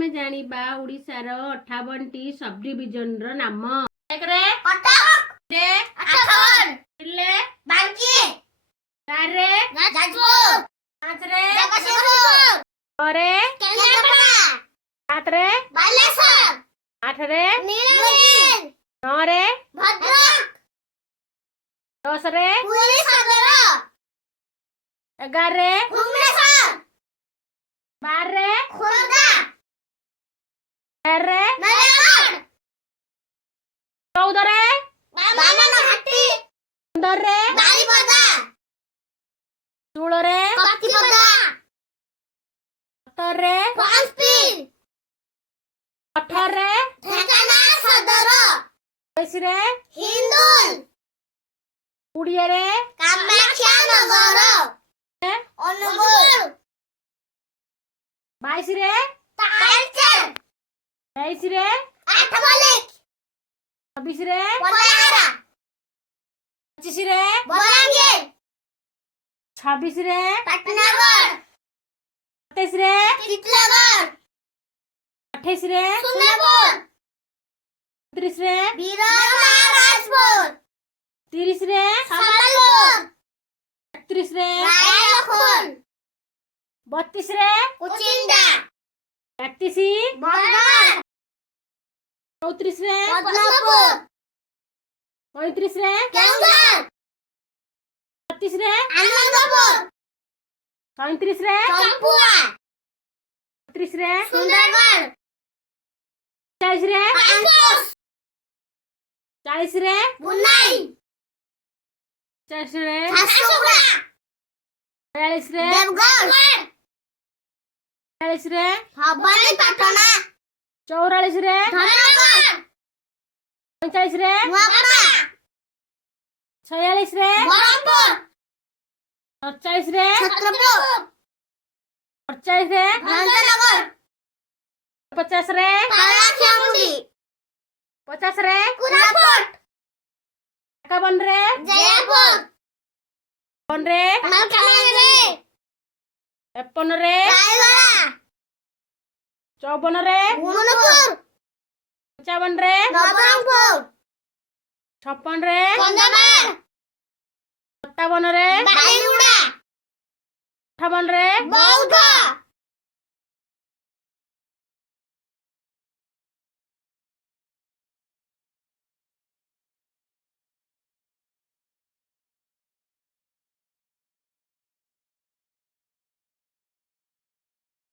आमे जानिबा ओडिसा रो 58टी sub division रो नाम। एक रे कटक दे आठगड़ तिले बांकी चार रे जाजपुर पांच रे जगतसिंहपुर छह रे केंद्रापड़ा सात रे बालेश्वर आठ रे नीलगिरी नौ रे भद्रक 10 रे पुरी सदर 11 रे भुवनेश्वर 12 रे खुर्दा 13 रे नयागढ़ 14 रे बामनघाटी 15 रे बारीपदा 16 रे कत्तिपदा 17 रे पांचपीर 18 रे ढेंकानाल सदर 19 रे हिंदुल 20 रे कामाख्या नगर अनुगुल 22 रे तालचेर 23 रे आठमल्लिक 26 रे पलारा 25 रे बलांगीर 26 रे पाटनगढ़ 27 रे टिटलागढ़ 28 रे सुमेरपुर 29 रे बीरमहाराजपुर 30 रे संबलपुर 31 रे रायरखोल 32 रे कुचिंडा 31 बरगढ़ 34 रे बदलापुर 35 रे केंद्र 36 रे आनंदपुर 37 रे चंपुआ 38 रे सुंदरगढ़ 40 रे कानपुर 40 रे बुनाई 40 रे झारसुगुड़ा 42 रे देवगढ़ 43 रे भवानीपाटना 44 रे धनगढ़ 45 रे नुआपड़ा 46 रे बरहमपुर 47 रे छत्रपुर 48 रे भंजनगर 50 रे कालाखियामुंडी 50 रे कोरापुट 51 रे जयपुर 52 रे मालकानगिरी 53 रे रायगढ़ 54 रे गुणपुर 55 रे नवरंगपुर 56 रे कंधमाल 57 रे बालीगुड़ा 58 रे बौद्ध